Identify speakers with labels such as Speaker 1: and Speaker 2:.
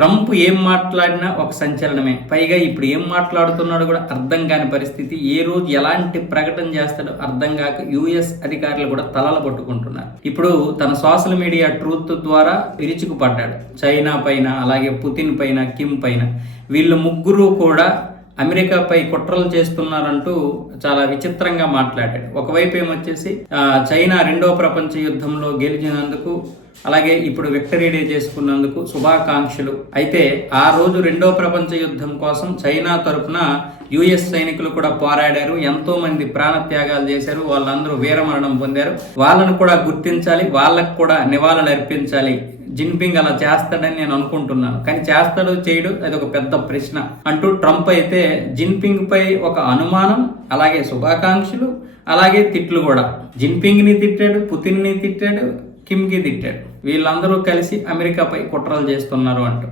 Speaker 1: Trump ఏం మాట్లాడినా ఒక సంచలనమే. పైగా ఇప్పుడు ఏం మాట్లాడుతున్నాడో కూడా అర్థం కాని పరిస్థితి. ఏ రోజు ఎలాంటి ప్రకటన చేస్తాడో అర్థం కాక యుఎస్ అధికారులు కూడా తలలు పట్టుకుంటున్నారు. ఇప్పుడు తన సోషల్ మీడియా ట్రూత్ ద్వారా విరుచుకుపడ్డాడు. చైనా పైన అలాగే పుతిన్ పైన కిమ్ పైన. వీళ్ళు ముగ్గురు కూడా అమెరికాపై కుట్రలు చేస్తున్నారంటూ చాలా విచిత్రంగా మాట్లాడాడు. ఒకవైపు ఏమొచ్చేసి చైనా రెండో ప్రపంచ యుద్ధంలో గెలిచినందుకు అలాగే ఇప్పుడు విక్టరీ డే చేసుకున్నందుకు శుభాకాంక్షలు. అయితే ఆ రోజు రెండో ప్రపంచ యుద్ధం కోసం చైనా తరఫున యుఎస్ సైనికులు కూడా పోరాడారు. ఎంతో మంది ప్రాణ త్యాగాలు చేశారు. వాళ్ళందరూ వీరమరణం పొందారు. వాళ్ళను కూడా గుర్తించాలి. వాళ్ళకు కూడా నివాళులు అర్పించాలి. జిన్పింగ్ అలా చేస్తాడని నేను అనుకుంటున్నాను. కానీ చేస్తాడు చేయడు అది ఒక పెద్ద ప్రశ్న అంటూ ట్రంప్ అయితే జిన్పింగ్ పై ఒక అనుమానం అలాగే శుభాకాంక్షలు అలాగే తిట్లు కూడా. జిన్పింగ్ని తిట్టాడు పుతిన్ని తిట్టాడు కిమ్కి తిట్టాడు. వీళ్ళందరూ కలిసి అమెరికాపై కుట్రలు చేస్తున్నారు అంటూ.